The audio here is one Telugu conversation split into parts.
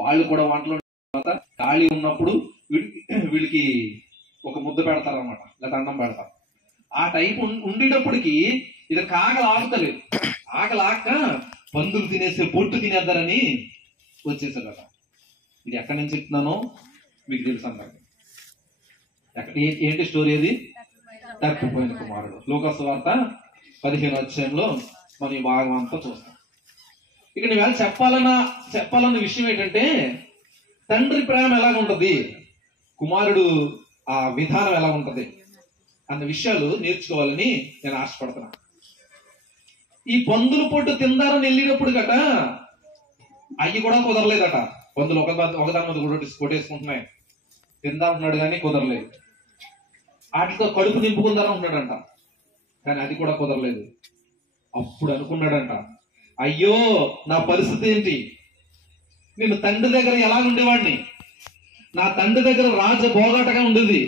వాళ్ళు కూడా వంటలు తర్వాత ఖాళీ ఉన్నప్పుడు వీళ్ళకి ఒక ముద్ద పెడతారనమాట, లేదా అన్నం పెడతారు. ఆ టైప్ ఉండేటప్పటికి ఇది ఆకలి ఆగుతలేదు. ఆకలి ఆక పందులు తినేసి పొట్టు తినేద్దారని వచ్చేసాడట. ఇది ఎక్కడి నుంచి చెప్తున్నానో మీకు తెలుసు అందరికి. ఏంటి స్టోరీ అది? తప్పిపోయిన కుమారుడు. లూకాసు వార్త 15వ అధ్యాయంలో మనం ఈ భాగం అంతా చూస్తాం. ఇక నేను చెప్పాలన్న విషయం ఏంటంటే, తండ్రి ప్రేమ ఎలాగ ఉంటది, కుమారుడు ఆ విధానం ఎలా ఉంటది అన్న విషయాలు నేర్చుకోవాలని నేను ఆశపడుతున్నా. ఈ పందులు పొట్టు తిందారని వెళ్ళినప్పుడు గట అవి కూడా కుదరలేదట. పందులు ఒకదాని మీద కొట్టేసుకుంటున్నాయి. తిందామన్నాడు కానీ కుదరలేదు. వాటితో కడుపు నింపుకుందారనుకున్నాడంట, కానీ అది కూడా కుదరలేదు. అప్పుడు అనుకున్నాడంట, అయ్యో నా పరిస్థితి ఏంటి, నేను తండ్రి దగ్గర ఎలా ఉండేవాడిని, నా తండ్రి దగ్గర రాజభోగాటగా ఉండేది,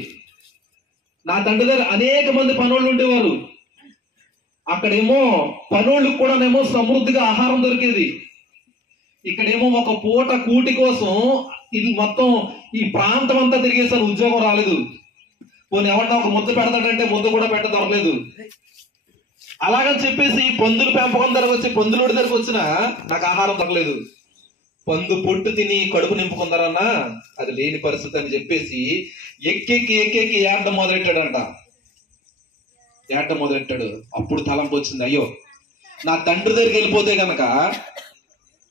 నా తండ్రి దగ్గర అనేక మంది పనోళ్ళు ఉండేవారు, అక్కడేమో పనోళ్ళకి కూడానేమో సమృద్ధిగా ఆహారం దొరికేది, ఇక్కడేమో ఒక పూట కూటి కోసం ఇది మొత్తం ఈ ప్రాంతం అంతా తిరిగేసాను, ఉద్యోగం రాలేదు, పోనీ ఎవరన్నా ఒక ముద్ద పెడతాడంటే ముద్ద కూడా దొరకలేదు. అలాగని చెప్పేసి పందులు పెంపకం దగ్గరకు వచ్చి పందులోడి దగ్గరకు వచ్చినా నాకు ఆహారం దొరకలేదు, పందు పొట్టు తిని కడుపు నింపుకుందరన్నా అది లేని పరిస్థితి అని చెప్పేసి ఎక్కెక్కి ఏడడం మొదలెట్టాడంట. ఏడడం మొదలెట్టాడు. అప్పుడు తలంపు వచ్చింది, అయ్యో నా తండ్రి దగ్గరికి వెళ్ళిపోతే గనక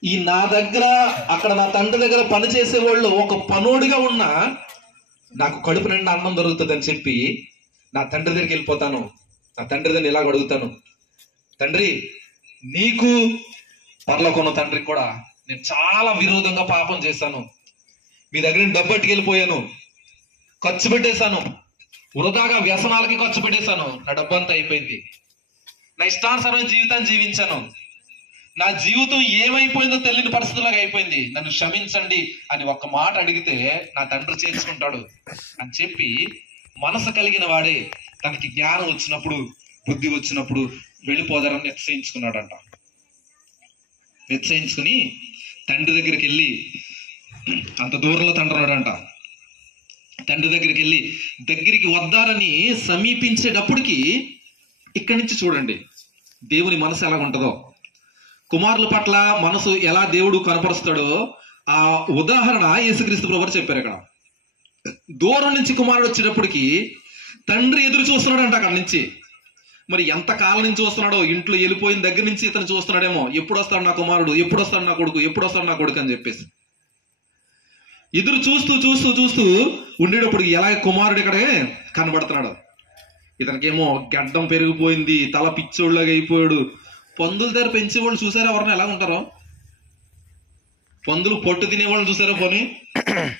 ఈ నా దగ్గర అక్కడ నా తండ్రి దగ్గర పనిచేసే వాళ్ళు ఒక పనోడిగా ఉన్నా నాకు కడుపు నిండా అన్నం దొరుకుతుంది అని చెప్పి నా తండ్రి దగ్గరికి వెళ్ళిపోతాను. నా తండ్రి దగ్గర ఇలాగ అడుగుతాను, తండ్రి నీకు పరలోకమున్న తండ్రికి కూడా నేను చాలా విరోధంగా పాపం చేశాను, మీ దగ్గర డబ్బు పట్టుకెళ్ళిపోయాను, ఖర్చు పెట్టేశాను, వృధాగా వ్యసనాలకి ఖర్చు పెట్టేశాను, నా డబ్బు అంతా అయిపోయింది, నా ఇష్టానుసారమైన జీవితాన్ని జీవించాను, నా జీవితం ఏమైపోయిందో తెలియని పరిస్థితులకు అయిపోయింది, నన్ను క్షమించండి అని ఒక్క మాట అడిగితే నా తండ్రి చేసుకుంటాడు అని చెప్పి మనసు కలిగిన వాడే తనకి జ్ఞానం వచ్చినప్పుడు బుద్ధి వచ్చినప్పుడు వెళ్ళిపోదారని నిశ్చయించుకున్నాడంట. నిశ్చయించుకుని తండ్రి దగ్గరికి వెళ్ళి, అంత దూరంలో తండ్రి ఉన్నాడంట, తండ్రి దగ్గరికి వద్దారని సమీపించేటప్పటికి ఇక్కడి నుంచి చూడండి దేవుని మనసు ఎలా ఉంటుందో, కుమారుల పట్ల మనసు ఎలా దేవుడు కనపరుస్తాడో ఆ ఉదాహరణ యేసుక్రీస్తు ప్రభువు చెప్పారు. ఇక్కడ దూరం నుంచి కుమారుడు వచ్చేటప్పటికి తండ్రి ఎదురు చూస్తున్నాడంట అక్కడి నుంచి. మరి ఎంత కాలం నుంచి చూస్తున్నాడో, ఇంట్లో వెళ్ళిపోయిన దగ్గర నుంచి ఇతను చూస్తున్నాడేమో, ఎప్పుడు వస్తాడు నా కుమారుడు, ఎప్పుడు వస్తాడు నా కొడుకు, ఎప్పుడు వస్తాడు నా కొడుకు అని చెప్పేసి ఎదురు చూస్తూ చూస్తూ చూస్తూ ఉండేటప్పుడు ఎలాగ కుమారుడు ఇక్కడే కనబడుతున్నాడు. ఇతనికేమో గడ్డం పెరిగిపోయింది, తల పిచ్చోళ్ళగా అయిపోయాడు. పందుల దగ్గర పెంచేవాళ్ళు చూసారా ఎవరన్నా ఎలా ఉంటారో, పందులు పొట్టు తినేవాళ్ళు చూసారా పోనీ,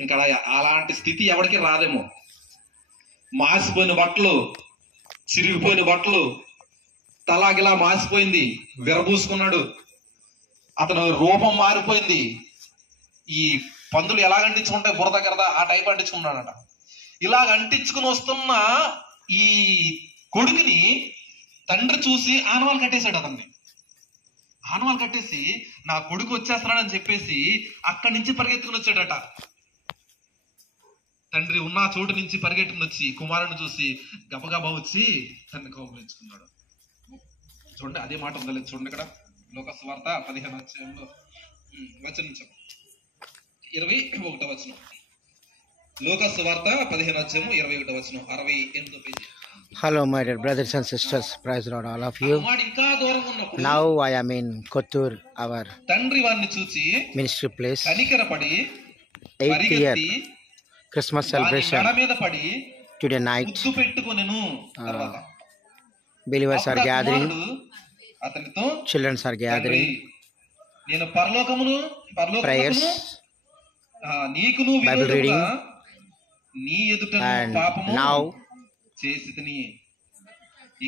ఇంకా అలాంటి స్థితి ఎవరికి రాదేమో. మాసిపోయిన బట్టలు, చిరిగిపోయిన బట్టలు, తలాగిలా మాసిపోయింది, విరబూసుకున్నాడు, అతను రూపం మారిపోయింది. ఈ పందులు ఎలాగ అంటించుకుంటాయి బురద గరద ఆ టైప్ అంటించుకున్నాడట. ఇలాగ అంటించుకుని వస్తున్న ఈ కొడుకుని తండ్రి చూసి ఆనవాలు కట్టేశాడు. అతన్ని ఆనవాలు కట్టేసి నా కొడుకు వచ్చేస్తున్నాడని చెప్పేసి అక్కడి నుంచి పరిగెత్తుకుని వచ్చాడట. తండ్రి ఉన్న చోటు నుంచి పరిగెట్టుకుని వచ్చి కుమారుని చూసి గబగబా వచ్చి తనని కౌగిలించుకున్నాడు. చూడండి, అదే మాట ఉందలేదు చూడండి ఇక్కడ లూకాసు వార్త 15వ అధ్యాయంలో వచనం 21వ వచనం. లూకాసు వార్త 15వ అధ్యాయము 21వ వచనం, 68వ page. Hello my dear brothers and sisters, praise the Lord all of you. Now I am in Kottur, our ministry place. 8th year Christmas celebration. Today night believers are gathering, children are gathering, prayers, Bible reading, and now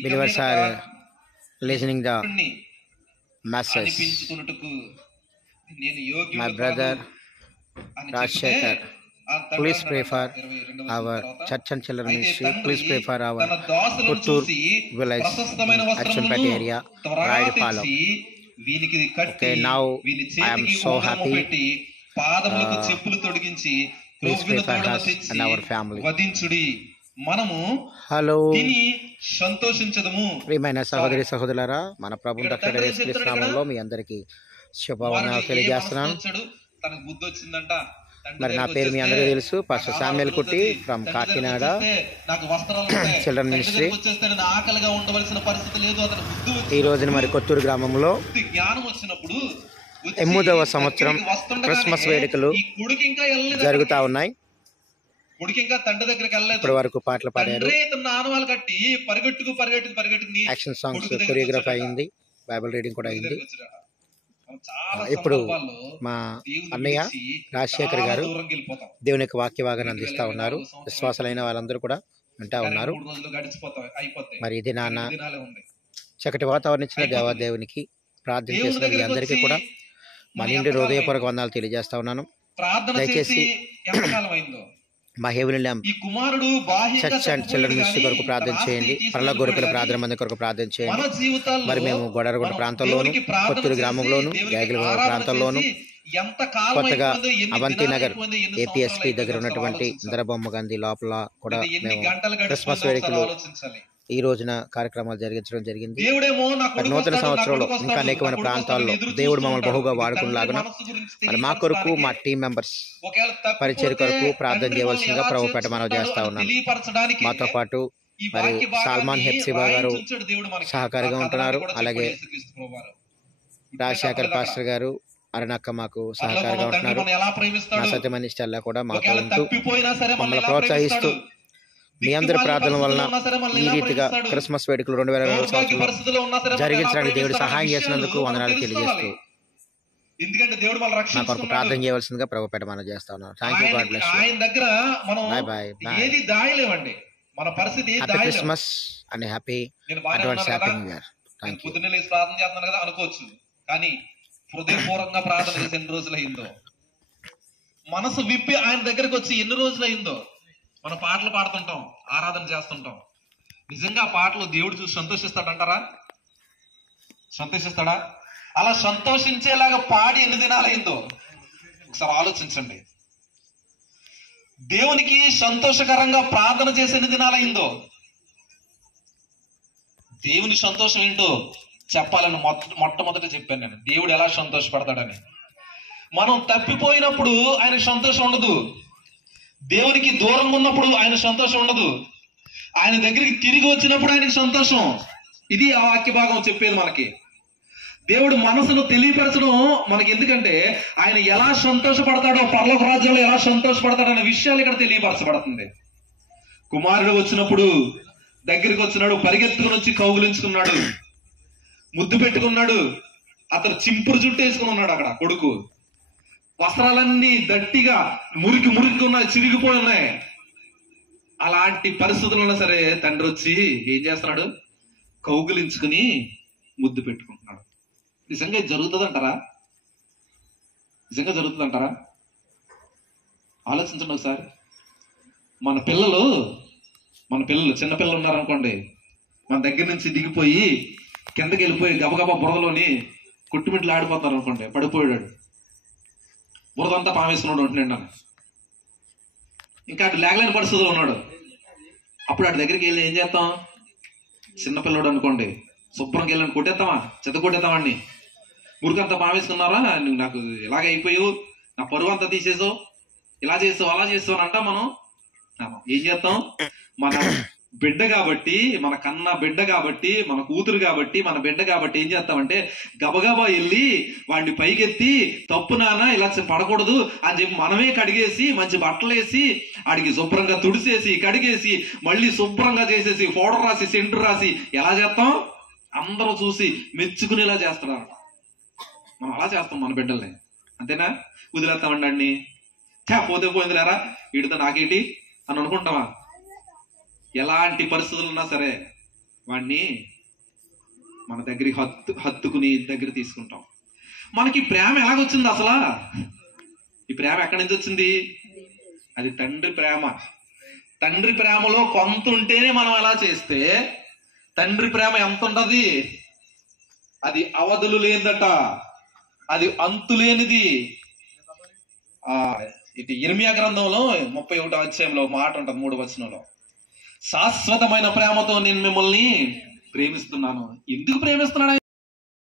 believers are listening the message. My brother Rajshekhar, please pray for our church and children ministry. Please pray for our Kottur village, Achanpet area, Raidapalam. Okay, now I am so happy పాదములకు చెప్పులు తొడిగించి క్రొవ్విన తోడను తెచ్చి వధించుడి, మనము హలో తిని సంతోషించదము. ప్రియమైన సహోదరి సహోదరులారా, మన ప్రభు నామంలో మీ అందరికీ శుభవందనాలు తెలియజేస్తున్నాను. తనకు బుద్ధి వచ్చిందంట. మరి నా పేరు మీ అందరికీ తెలుసు, పాస్టర్ శామ్యూల్ కుట్టి ఫ్రమ్ కాకినాడ చిల్డ్రన్ మినిస్ట్రీ. ఆకలిగా ఉండవలసిన పరిస్థితి లేదు. అతను బుద్ధి ఈ రోజున మరి కొత్తూరు గ్రామంలో జ్ఞానం వచ్చినప్పుడు 8వ సంవత్సరం క్రిస్మస్ వేడుకలు జరుగుతా ఉన్నాయి. కొడుకు ఇంకా తండ్రి దగ్గరికి వెళ్ళలేదు. ఇప్పటి వరకు పాటలు పాడారు, ఆనవాళ్ళు కట్టి పరిగెట్టుకు యాక్షన్ సాంగ్స్ కొరియోగ్రఫీ అయింది, బైబిల్ రీడింగ్ కూడా అయింది. ఇప్పుడు మా అన్నయ్య రాజశేఖర్ గారు దేవుని యొక్క వాక్య భాగాన్ని అందిస్తా ఉన్నారు. విశ్వాసాలైన వాళ్ళందరూ కూడా వింటా ఉన్నారు. మరి ఇది నాన్న చక్కటి వాతావరణం ఇచ్చిన దేవాదేవునికి ప్రార్థన చేసిన మీ అందరికీ కూడా మా నిండి హృదయపూర్వక వందనాలు తెలియజేస్తా ఉన్నాను. దయచేసి మా heavenly lamp church and children ministry కొరకు ప్రార్థన చేయండి. పర్ల గొరిపిల ప్రార్థన మంది కొరకు ప్రార్థన చేయండి. మరి మేము గొడరగొండ ప్రాంతంలోను, కొత్తూరు గ్రామంలోను, గాగిలగూడ ప్రాంతంలోను, కొత్తగా అవంతి నగర్ ఏపీఎస్పీ దగ్గర ఉన్నటువంటి ఇంద్రబొమ్మ గాంధీ లోపల కూడా మేము క్రిస్మస్ వేడుకలు ఈ రోజున కార్యక్రమాలు జరిగించడం జరిగింది. మరి నూతన సంవత్సరంలో ఇంకా అనేకమైన ప్రాంతాల్లో దేవుడు మమ్మల్ని బహుగా వాడుకునేలాగా మరి మా కొరకు, మా టీం మెంబర్స్ పరిచయ కొరకు ప్రార్థన చేయవలసిందిగా ప్రభుపేట మనం చేస్తా ఉన్నాం. మాతో పాటు మరి సల్మాన్ హెప్సిబా గారు సహకారిగా ఉంటున్నారు. అలాగే రాజశేఖర్ పాస్టర్ గారు, అరుణక్క మాకు సహకారిగా ఉంటున్నారు. నా సత్యమణి స్టెల్లా కూడా మాతో ఉంటూ మమ్మల్ని ప్రోత్సహిస్తూ మీ అందరి ప్రార్థనల వలన ఈ రీతిగా క్రిస్మస్ వేడుకలు 2020 సంవత్సరంలో జరిగించడానికి దేవుడు సహాయం చేసినందుకు వందనాలు తెలియజేస్తూ నా కొరకు ప్రార్థన చేయవలసిందిగా ప్రభుపేట మనం చేస్తా ఉన్నాం. Thank you, God bless you. By by. Happy Christmas and happy advance happy new year. Thank you. ప్రార్థన చేస్తున్నాను కదా అనుకోవచ్చు, కానీ హృదయపూర్వకంగా ప్రార్థన చేసి ఎన్ని రోజులు అయిందో, మనసు విప్పి ఆయన దగ్గరకు వచ్చి ఎన్ని రోజులు అయిందో. మనం పాటలు పాడుతుంటాం, ఆరాధన చేస్తుంటాం. నిజంగా పాటలు దేవుడు చూసి సంతోషిస్తాడంటారా? సంతోషిస్తాడా? అలా సంతోషించేలాగా పాడి ఎన్ని దినాలైందో ఒకసారి ఆలోచించండి. దేవునికి సంతోషకరంగా ప్రార్థన చేసి ఎన్ని దినాలైందో. దేవుని సంతోషం ఏంటో చెప్పాలని మొట్టమొదట చెప్పాను నేను. దేవుడు ఎలా సంతోషపడతాడని. మనం తప్పిపోయినప్పుడు ఆయనకు సంతోషం ఉండదు. దేవునికి దూరంగా ఉన్నప్పుడు ఆయన సంతోషం ఉండదు. ఆయన దగ్గరికి తిరిగి వచ్చినప్పుడు ఆయనకి సంతోషం. ఇది ఆ వాక్య భాగం చెప్పేది మనకి. దేవుడు మనసును తెలియపరచడం మనకి ఎందుకంటే ఆయన ఎలా సంతోషపడతాడో, పరలోక రాజ్యంలో ఎలా సంతోషపడతాడో అనే విషయాలు ఇక్కడ తెలియపరచబడుతుంది. కుమారుడు వచ్చినప్పుడు దగ్గరికి వచ్చినాడు, పరిగెత్తుకుని వచ్చి కౌగులించుకున్నాడు, ముద్దు పెట్టుకున్నాడు. అతను చింపురు జుట్టు వేసుకుని ఉన్నాడు. అక్కడ కొడుకు వస్త్రాలన్నీ దట్టిగా మురికి ఉన్నాయి, చిరిగిపోయి ఉన్నాయి. అలాంటి పరిస్థితులు ఉన్నా సరే తండ్రి వచ్చి ఏం చేస్తున్నాడు? కౌగిలించుకుని ముద్దు పెట్టుకుంటున్నాడు. నిజంగా ఇది జరుగుతుందంటారా? నిజంగా జరుగుతుందంటారా? ఆలోచించండి ఒకసారి. మన పిల్లలు చిన్నపిల్లలు ఉన్నారనుకోండి, మన దగ్గర నుంచి దిగిపోయి కిందకి వెళ్ళిపోయి గబగబా బురదలోని కొట్టుమిట్లు ఆడిపోతారు అనుకోండి. పడిపోయాడు, బురదంతా పామేసుకున్నాడు ఉంటున్నాడు. ఇంకా అటు లేగలేని పరిస్థితిలో ఉన్నాడు. అప్పుడు అటు దగ్గరికి వెళ్ళి ఏం చేస్తాం? చిన్నపిల్లడు అనుకోండి, శుభ్రంకి వెళ్ళని కొట్టేస్తామా? చెత్త కొట్టేస్తామండి. మురికంతా పామేసుకున్నారా, నువ్వు నాకు ఇలాగ అయిపోయావు, నా పరువు అంతా తీసేసావు, ఇలా చేస్తావు అలా చేస్తావు అని అంటాం. మనం ఏం చేస్తాం? మన బిడ్డ కాబట్టి, మన కన్న బిడ్డ కాబట్టి, మన కూతురు కాబట్టి, మన బిడ్డ కాబట్టి ఏం చేస్తామంటే గబగబా వెళ్ళి వాడిని పైకెత్తి తప్పు నాన్న ఇలా పడకూడదు అని చెప్పి మనమే కడిగేసి మంచి బట్టలు వేసి ఆడికి శుభ్రంగా తుడిసేసి కడిగేసి మళ్ళీ శుభ్రంగా చేసేసి పౌడర్ రాసి సెంటర్ రాసి ఎలా చేస్తాం? అందరూ చూసి మెచ్చుకునేలా చేస్తున్నారట. మనం అలా చేస్తాం మన బిడ్డల్ని. అంతేనా? వదిలేస్తామండి అన్ని, పోతే పోయిందిలేరా వీడితో నాకేంటి అని అనుకుంటామా? ఎలాంటి పరిస్థితులు ఉన్నా సరే వాడిని మన దగ్గరికి హత్తుకుని దగ్గర తీసుకుంటాం. మనకి ప్రేమ ఎలాగొచ్చింది అసలు? ఈ ప్రేమ ఎక్కడి నుంచి వచ్చింది? అది తండ్రి ప్రేమ. తండ్రి ప్రేమలో కొంత ఉంటేనే మనం అలా చేస్తే తండ్రి ప్రేమ ఎంత ఉంటది? అది అవధులు లేదట, అది అంతు లేనిది. ఇటు ఇర్మియా గ్రంథంలో 31వ అధ్యాయంలో మాట ఉంటుంది 3వ వచనంలో, శాశ్వతమైన ప్రేమతో నేను మిమ్మల్ని ప్రేమిస్తున్నాను. ఎందుకు ప్రేమిస్తున్నాడు?